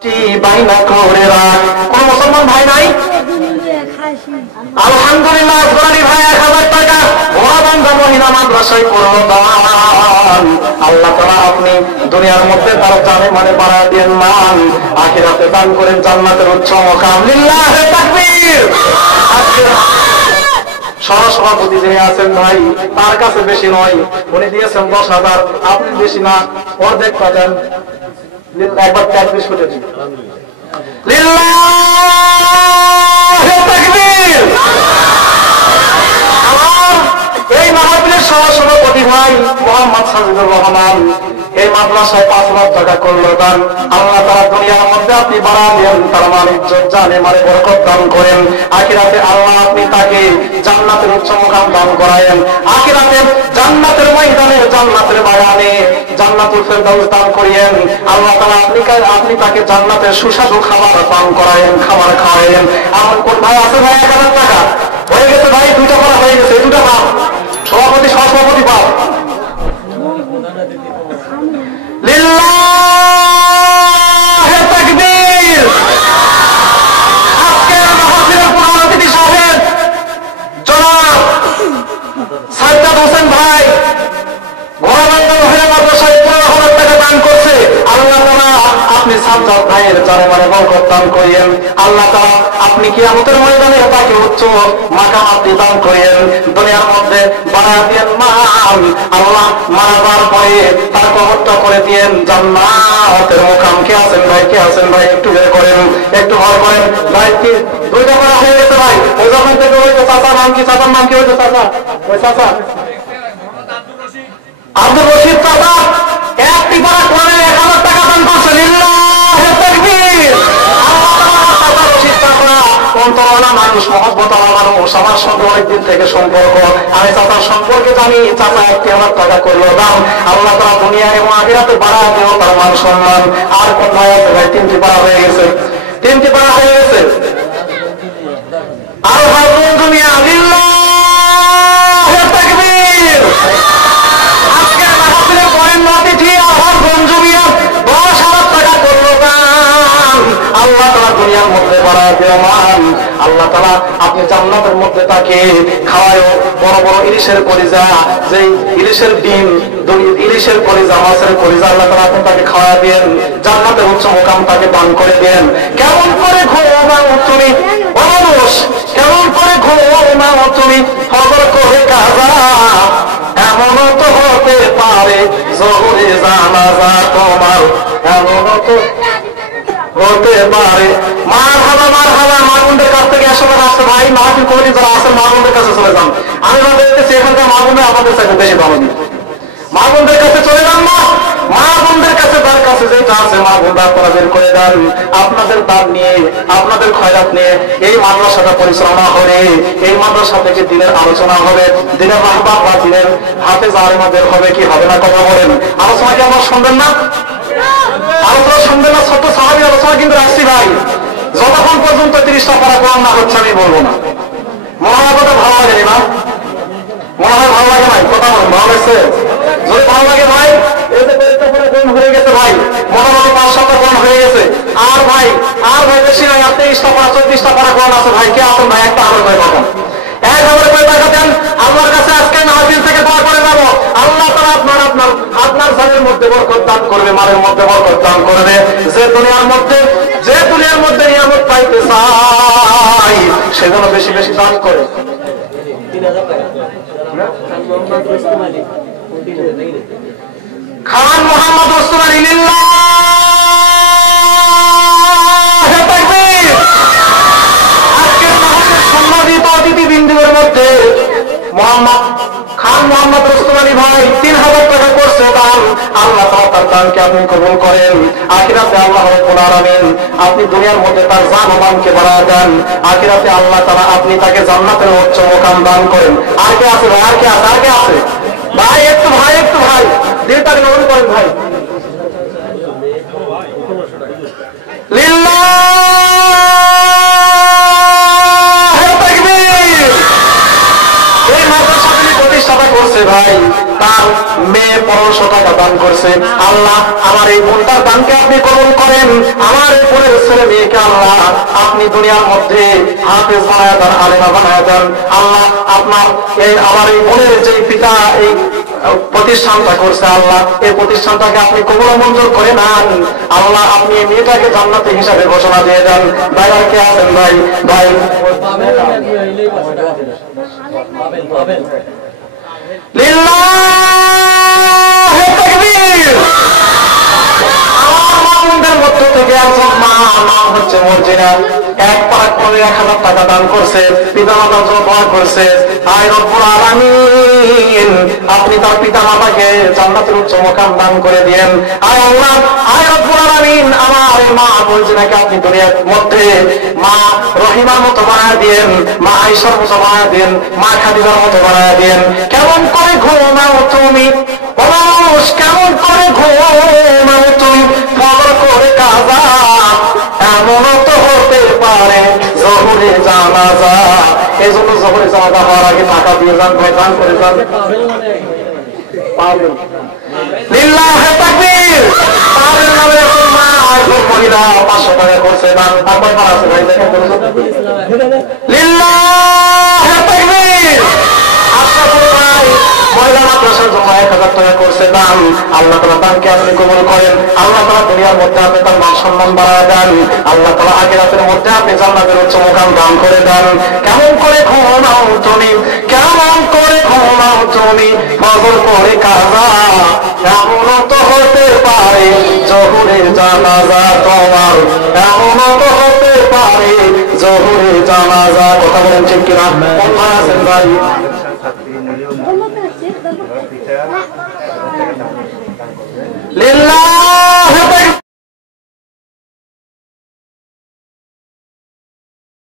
বাইনা করে রাখ। কোন মুসলমান ভাই নাই? আলহামদুলিল্লাহ গোরানি ভাই 1000 টাকা বড়বান্ধ মহিলা মাদ্রাসায় করল দান। আল্লাহ তাআলা আপনি দুনিয়ার মধ্যে তার জানে মানে বাড়া দেন মান, আখিরাতে দান করেন জান্নাতের উচ্চ মুকাম। লিল্লাহি তাকবীর। সহসভাপতি যিনি আছেন ভাই, তার কাছে বেশি নয়, উনি দিয়েছেন 10,000, আপনি বেশি না, অর্ধেক পাবেন। একবার 33 কোটি দিন। লিল্লাহি তাকবীর। আমার এই মাহফিলের সহসভাপতি ভাই মোহাম্মদ সাজিদুর রহমান এই মাদ্রাসায় 5 লাখ টাকা করলো দান। আল্লাহ তাআলা দুনিয়ার মধ্যে আপনি বাড়া দেন, তার মান ইজ্জত জানে মানে বরকত দান করেন। আখিরাতে আল্লাহ আপনি তাকে জান্নাতের উচ্চ মুকাম দান করায়েন। আখিরাতে জান্নাতের ময়দানে, জান্নাতের বাগানে জান্নাতুল ফেরদাউস দান করিয়েন। আল্লাহ তাআলা আপনি তাকে জান্নাতের সুস্বাদু খাবার পান করায়েন, খাবার খাওয়ায়েন। আমার কোন ভাই আছে ভাই 1000 টাকা হয়ে গেছে ভাই, 2টা করা হয়ে গেছে, এই 2টা পাপ সভাপতি সহসভাপতি পাপ। লিল্লাহি তাকবীর। আজকের মাহফিলের প্রধান অতিথি সাহেব জনাব সাজ্জাদ হোসেন ভাই ঘোড়াবান্ধা মহিলা মাদ্রাসায় 15,000 টাকা দান করছে। আল্লাহ তাআলা আপনি সাজ্জাদ ভাইয়ের জানে মানে বরকত দান করিয়েন। আল্লাহ তাআলা আপনি কিয়ামতের ময়দানে তাকে উচ্চ মাকাম আপনি দান করিয়েন। দুনিয়ার মধ্যে বাড়া দেন মান, আল্লাহ মারা যাওয়ার পরে তার কবরটা করে দিয়েন জান্নাতের মুকাম। কে আছেন ভাই, কে আছেন ভাই, একটু বের করেন, একটু ভর করেন ভাই। কি 2টা করা হয়ে গেছে ভাই। ওই যখন থেকে ওই তো চাচার নাম কি, চাচার নাম কি, ওই তো চাচা, ওই চাচা আব্দুল রশিদ চাচা একটি পারা করে 1000 টাকা দান করছে। লিল্লাহি তাকবীর। আল্লাহ রশিদ চাচা অন্তরওয়ালা মানুষ, মহব্বতওয়ালা মানুষ, আমার সঙ্গে অনেকদিন থেকে সম্পর্ক। আমি চাচার সম্পর্কে জানি, চাচা 1000 টাকা করলো দাম। আল্লাহ তাআলা দুনিয়া এবং আখিরাতে বাড়া দিও তার মান সম্মান। আর কোন ভাই আছে ভাই? 3টি পারা হয়ে গেছে, 3টি পারা হয়ে গেছে। আর ভাই দুনিয়া। লিল্লাহি তাকবীর। আজকের মাহফিলের পয়েন্ট অতিথি আমার বন্ধু মিয়া 10,000 টাকা করলো দান। আল্লাহ তাআলা দুনিয়ার মধ্যে বাড়া দিও মান। আল্লাহ তাআলা আপনি জান্নাতের মধ্যে তাকে খাওয়ায় বড় বড় ইলিশের কলিজা, যেই ইলিশের ডিম, ইলিশের কলিজা, মাছের কলিজা আল্লাহ তাআলা আপনি তাকে খাওয়া দেন, জান্নাতের উচ্চ মুকাম তাকে দান করে দেন। কেমন করে ঘুমাও তুমি মানুষ, কেমন করে ঘুমাও তুমি খবর করে কাজা, এমনও তো হতে পারে জোহরে জানাজা তোমার, এমনও তো হতে পারে। মারহাবা মারহাবা। মামুনদের কাছ থেকে 100 টাকা আসছে ভাই। মাহফিল কমিটি যারা আছেন মামুনদের কাছে চলে যান। আমি দেখতেছি এখানকার মামুনরা আমাদের চাইতে বেশি ভালো দিন। মামুনদের কাছে চলে যান না, মামুনদের কাছে তার কাছে যেটা আছে মামুনরা আপনারা বের করে দেন। আপনাদের দান নিয়ে, আপনাদের খয়রাত নিয়ে এই মাদ্রাসাটা পরিচালনা হবে। এই মাদ্রাসা থেকে দিনের আলোচনা হবে, দিনের রাহবার বা দিনের হাফেজ আলেমাদের হবে কি হবে না, কথা বলেন। আলোচনা কি আমরা শুনবেন না? আলোচনা শুনবেন না? ছোট্ট সাহাবী আলোচনা কিন্তু রাখছি ভাই। যতক্ষণ পর্যন্ত 30টা পারা কোরআন না হচ্ছে আমি বলবো না। মনে হয় কথা ভালো লাগে না? মনে হয় ভালো লাগে ভাই? কথা বলেন, ভালো লাগছে? যদি ভালো লাগে ভাই, এই যে 30টা পারা কোরআন হয়ে গেছে ভাই, মোটামুটি 5-7টা কোরআন হয়ে গেছে। আর ভাই বেশি নয়, আর 23টা পারা 34টা পারা কোরআন আছে ভাই। কে আছেন ভাই? একটা হাজার ভাই কথা, 1000 টাকা দেন। আল্লাহর কাছে আজকে মাহফিল থেকে দোয়া করে যাবো। আল্লাহ তাআলা আপনার জানের মধ্যে বরকত দান করবে, মালের মধ্যে বরকত দান করবে। যে দুনিয়ার মধ্যে নিয়ামত পাইতে চাই সেজন্য বেশি বেশি দান করে। খান মোহাম্মদ ওসমান লিল্লাহি তাকবীর। আজকের মাহফিলের সম্মানিত অতিথিবৃন্দের মধ্যে খান মোহাম্মদ ওসমানী ভাই 3000 টাকা করছে দান। আল্লাহ তাআলা তার দানকে আপনি কবুল করেন। আখিরাতে আল্লাহ রাব্বুল আলামিন আপনি দুনিয়ার মধ্যে তার জান ও মালকে বাড়ায় দেন। আখিরাতে আল্লাহ তাআলা আপনি তাকে জান্নাতের উচ্চ মুকাম দান করেন। আর কে আছে ভাই? আর কে আছে? আর কে আছে ভাই? একটু ভাই, একটু ভাই দিলটা নরম করেন ভাই। লিল্লাহি তাকবীর। এই মাদ্রাসা তিনি প্রতিষ্ঠা করছে ভাই, তার মেয়ে 1500 টাকা দান করছে। আল্লাহ আমার এই বোনটার দানকে আপনি কবুল করেন। আমার ছেলে মেয়েকে আল্লাহ আপনি দুনিয়ার মধ্যে হাফেজ বানায় দেন, আলেমা বানায় দেন। আল্লাহ আপনার এই আমার এই বোনের যে পিতা এই প্রতিষ্ঠানটা করছে, আল্লাহ এই প্রতিষ্ঠানটাকে আপনি কবুল মঞ্জুর করে নেন। আল্লাহ আপনি এই মেয়েটাকে জান্নাতি হিসাবে ঘোষণা দিয়ে দেন। ভাই আর কে আছেন? ভাই ভাই লিল্লাহি তাকবীর। আমার মধ্য থেকে একজন মা, নাম হচ্ছে মর্জিনা, 1,1000 টাকা দান করছে, পিতা মাতার জন্য দোয়া করছে। আয় রব্বুল আলামিন আপনি তার পিতা মাতাকে জান্নাতের উচ্চ মুকাম দান করে দিয়েন। আয় আল্লাহ, আয় রব্বুল আলামিন আমার এই মা মর্জিনাকে আপনি দুনিয়ার মধ্যে মা রহিমার মতো বানায় দিয়েন, মা আয়েশার মতো বানায় দিয়েন, মা খাদিজার মতো বানায় দিয়েন। কেমন করে ঘুমাও তুমি মানুষ, কেমন করে ঘুমাও তুমি ফজর করে কাজা, এমনও তো হতে পারে জহুরে জানাজা। এই জন্য জহুরে জানাজা হওয়ার আগে টাকা দিয়ে যান, ভাই দান করে যান। লিল্লাহি তাকবীর। পাবেন না এরকম মা আর মহিলা 500 টাকা করছে দান। তারপর পারা আছে ভাই, দেখেন লিল্লাহি তাকবীর। আশরাফুল ভাই মহিলা মাদ্রাসার জন্য 1000 টাকা করছে দান। আল্লাহ তাআলা দানকে আপনি কবুল করেন। আল্লাহ তাআলা দুনিয়ার মধ্যে আপনি তার মান সম্মান বাড়ায় দেন। আল্লাহ তাআলা আখিরাতের মধ্যে আপনি জান্নাতের উচ্চ মুকাম দান করে দেন। কেমন করে ঘুমাও তুমি, কেমন করে ঘুমাও তুমি ফজর করে কাজা, এমনও তো হতে পারে জহুরের জানাজা তোমার, এমনও তো হতে পারে জহুরের জানাজা। কথা বলেন ঠিক কিনা? কোথায় আছেন ভাই?